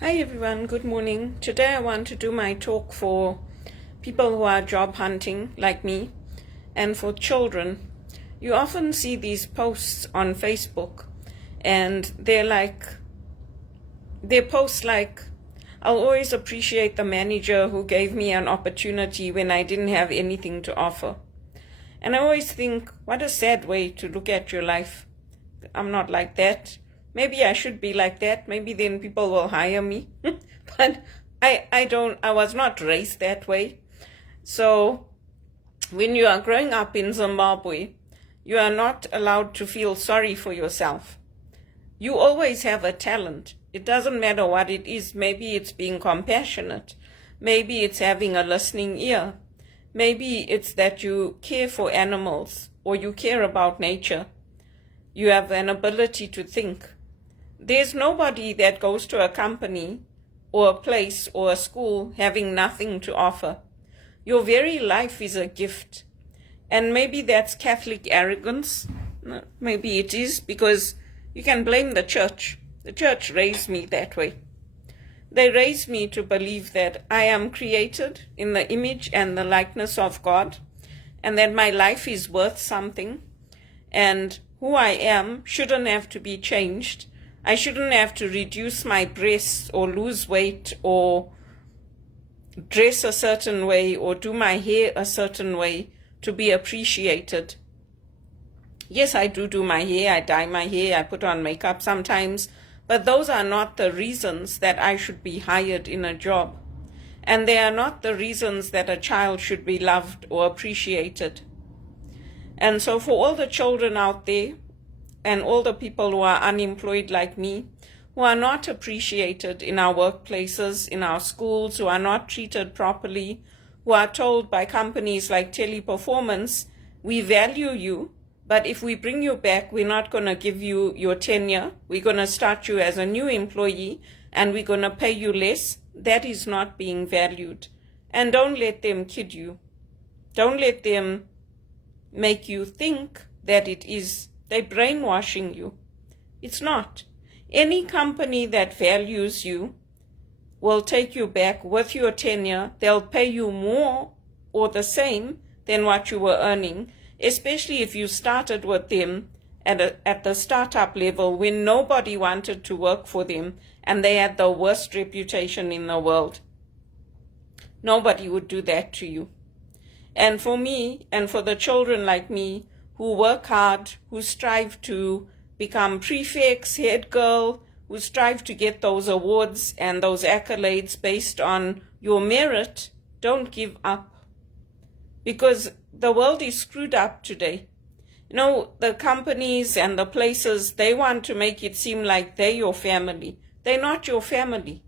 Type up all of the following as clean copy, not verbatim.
Hi everyone, good morning. Today I want to do my talk for people who are job hunting like me and for children. You often see these posts on Facebook and they're posts like, I'll always appreciate the manager who gave me an opportunity when I didn't have anything to offer. And I always think, what a sad way to look at your life. I'm not like that. Maybe I should be like that. Maybe then people will hire me. But I was not raised that way. So when you are growing up in Zimbabwe, you are not allowed to feel sorry for yourself. You always have a talent. It doesn't matter what it is. Maybe it's being compassionate. Maybe it's having a listening ear. Maybe it's that you care for animals or you care about nature. You have an ability to think. There's nobody that goes to a company or a place or a school having nothing to offer. Your very life is a gift. And maybe that's Catholic arrogance. Maybe it is, because you can blame the church. The church raised me that way. They raised me to believe that I am created in the image and the likeness of God, and that my life is worth something, and who I am shouldn't have to be changed. I shouldn't have to reduce my breasts or lose weight or dress a certain way or do my hair a certain way to be appreciated. Yes, I do my hair, I dye my hair, I put on makeup sometimes, but those are not the reasons that I should be hired in a job. And they are not the reasons that a child should be loved or appreciated. And so for all the children out there, and all the people who are unemployed like me, who are not appreciated in our workplaces, in our schools, who are not treated properly, who are told by companies like Teleperformance, we value you, but if we bring you back, we're not going to give you your tenure. We're going to start you as a new employee, and we're going to pay you less. That is not being valued. And don't let them kid you. Don't let them make you think that it is. They're brainwashing you. It's not. Any company that values you will take you back with your tenure. They'll pay you more or the same than what you were earning, especially if you started with them at the startup level when nobody wanted to work for them and they had the worst reputation in the world. Nobody would do that to you. And for me, and for the children like me, who work hard, who strive to become prefects, head girl, who strive to get those awards and those accolades based on your merit, don't give up. Because the world is screwed up today. You know, the companies and the places, they want to make it seem like they're your family. They're not your family.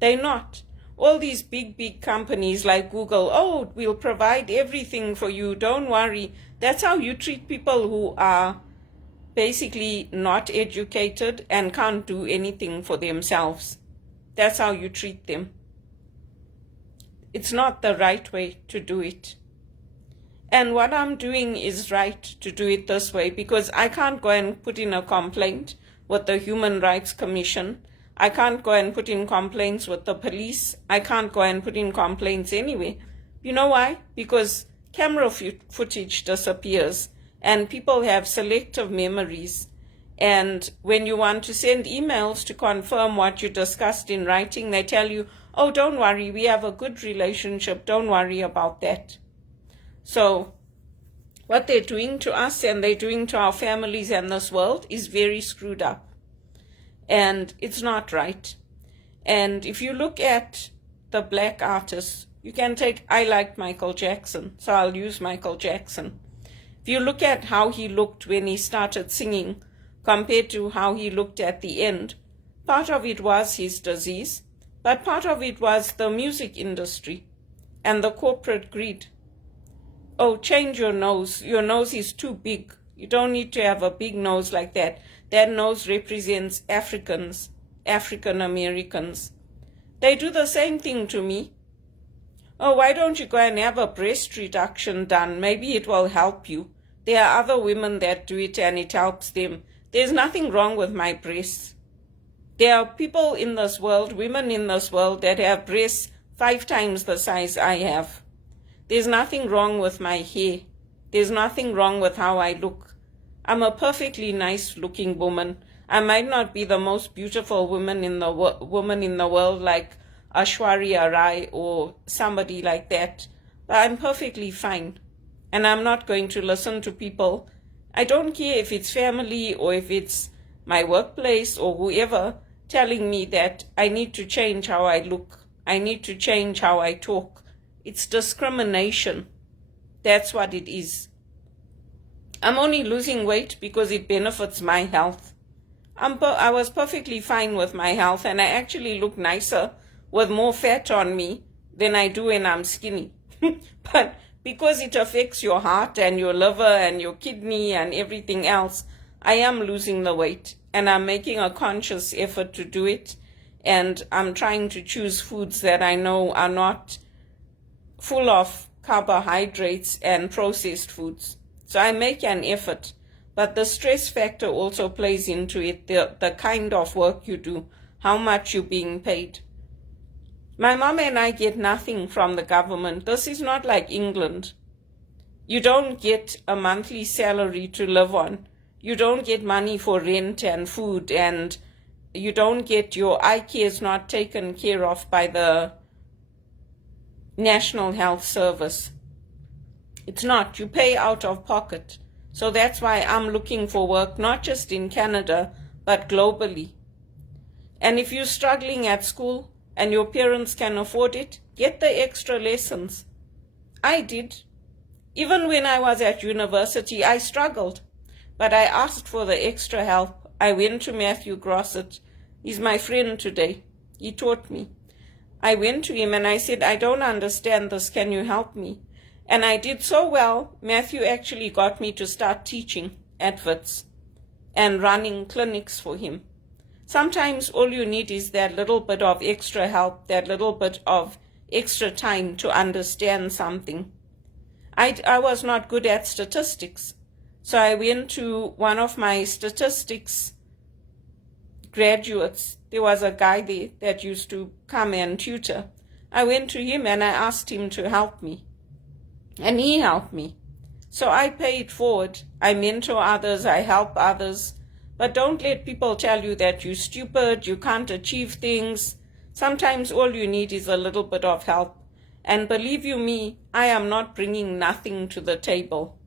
They're not. All these big companies like Google, oh, we'll provide everything for you, don't worry. That's how you treat people who are basically not educated and can't do anything for themselves. That's how you treat them. It's not the right way to do it. And what I'm doing is right to do it this way, because I can't go and put in a complaint with the Human Rights Commission. I can't go and put in complaints with the police. I can't go and put in complaints anyway. You know why? Because camera footage disappears and people have selective memories. And when you want to send emails to confirm what you discussed in writing, they tell you, oh, don't worry, we have a good relationship. Don't worry about that. So what they're doing to us and they're doing to our families and this world is very screwed up. And it's not right. And if you look at the black artists, you can take, I like Michael Jackson, so I'll use Michael Jackson. If you look at how he looked when he started singing compared to how he looked at the end, part of it was his disease, but part of it was the music industry and the corporate greed. Oh, change your nose. Your nose is too big. You don't need to have a big nose like that. That nose represents Africans, African Americans. They do the same thing to me. Oh, why don't you go and have a breast reduction done? Maybe it will help you. There are other women that do it and it helps them. There's nothing wrong with my breasts. There are people in this world, women in this world, that have breasts 5 times the size I have. There's nothing wrong with my hair. There's nothing wrong with how I look. I'm a perfectly nice looking woman. I might not be the most beautiful woman in the world like Aishwarya Rai or somebody like that, but I'm perfectly fine. And I'm not going to listen to people. I don't care if it's family or if it's my workplace or whoever telling me that I need to change how I look. I need to change how I talk. It's discrimination. That's what it is. I'm only losing weight because it benefits my health. I was perfectly fine with my health, and I actually look nicer with more fat on me than I do when I'm skinny. But because it affects your heart and your liver and your kidney and everything else, I am losing the weight, and I'm making a conscious effort to do it, and I'm trying to choose foods that I know are not full of carbohydrates and processed foods. So I make an effort, but the stress factor also plays into it, the kind of work you do, how much you're being paid. My mom and I get nothing from the government. This is not like England. You don't get a monthly salary to live on. You don't get money for rent and food, and you don't get your eye care is not taken care of by the National Health Service. It's not. You pay out of pocket. So that's why I'm looking for work, not just in Canada, but globally. And if you're struggling at school and your parents can afford it, get the extra lessons. I did. Even when I was at university, I struggled, but I asked for the extra help. I went to Matthew Grosset. He's my friend today. He taught me. I went to him and I said, I don't understand this. Can you help me? And I did so well, Matthew actually got me to start teaching at Wits and running clinics for him. Sometimes all you need is that little bit of extra help, that little bit of extra time to understand something. I was not good at statistics, so I went to one of my statistics graduates. There was a guy there that used to come and tutor. I went to him and I asked him to help me. And he helped me. So I pay it forward. I mentor others, I help others. But don't let people tell you that you're stupid, you can't achieve things. Sometimes all you need is a little bit of help. And believe you me, I am not bringing nothing to the table.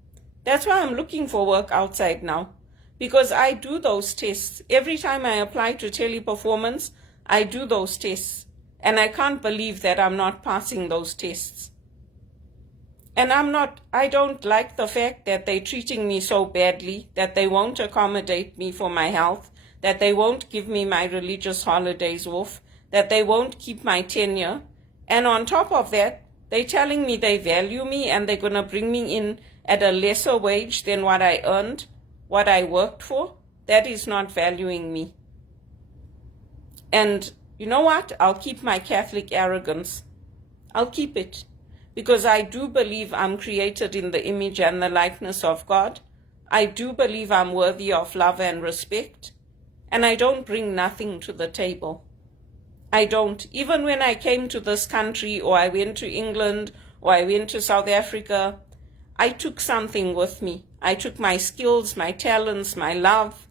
That's why I'm looking for work outside now. Because I do those tests. Every time I apply to Teleperformance, I do those tests. And I can't believe that I'm not passing those tests. And I don't like the fact that they're treating me so badly, that they won't accommodate me for my health, that they won't give me my religious holidays off, that they won't keep my tenure. And on top of that, they're telling me they value me and they're going to bring me in at a lesser wage than what I earned, what I worked for. That is not valuing me. And you know what? I'll keep my Catholic arrogance. I'll keep it. Because I do believe I'm created in the image and the likeness of God. I do believe I'm worthy of love and respect. And I don't bring nothing to the table. I don't. Even when I came to this country, or I went to England, or I went to South Africa, I took something with me. I took my skills, my talents, my love.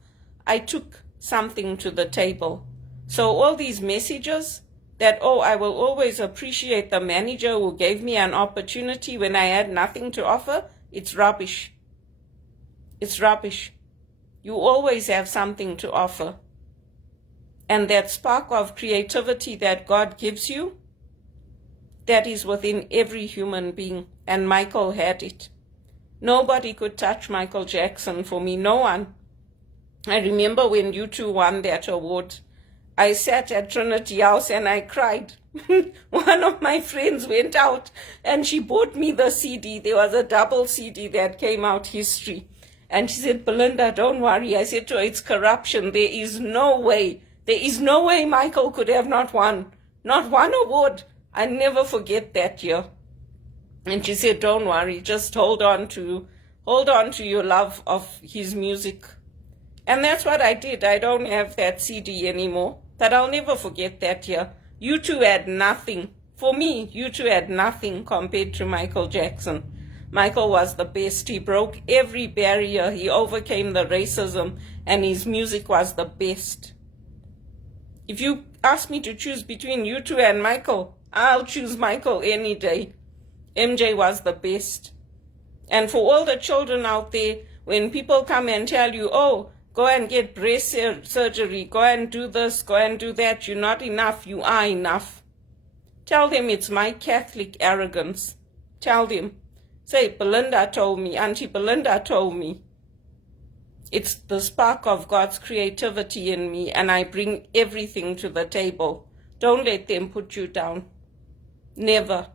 I took something to the table. So all these messages that, oh, I will always appreciate the manager who gave me an opportunity when I had nothing to offer, it's rubbish. It's rubbish. You always have something to offer. And that spark of creativity that God gives you, that is within every human being. And Michael had it. Nobody could touch Michael Jackson for me, no one. I remember when U2 won that award, I sat at Trinity House and I cried. One of my friends went out and she bought me the CD. There was a double CD that came out, History. And she said, Belinda, don't worry. I said to her, it's corruption. There is no way. There is no way Michael could have not won. Not one award. I never forget that year. And she said, don't worry. Just hold on to your love of his music. And that's what I did. I don't have that CD anymore. But I'll never forget that year. You two had nothing. For me, you two had nothing compared to Michael Jackson. Michael was the best. He broke every barrier. He overcame the racism, and his music was the best. If you ask me to choose between you two and Michael, I'll choose Michael any day. MJ was the best. And for all the children out there, when people come and tell you, oh, go and get breast surgery, go and do this, go and do that, you're not enough, you are enough. Tell them it's my Catholic arrogance. Tell them. Say, Belinda told me, Auntie Belinda told me. It's the spark of God's creativity in me, and I bring everything to the table. Don't let them put you down. Never.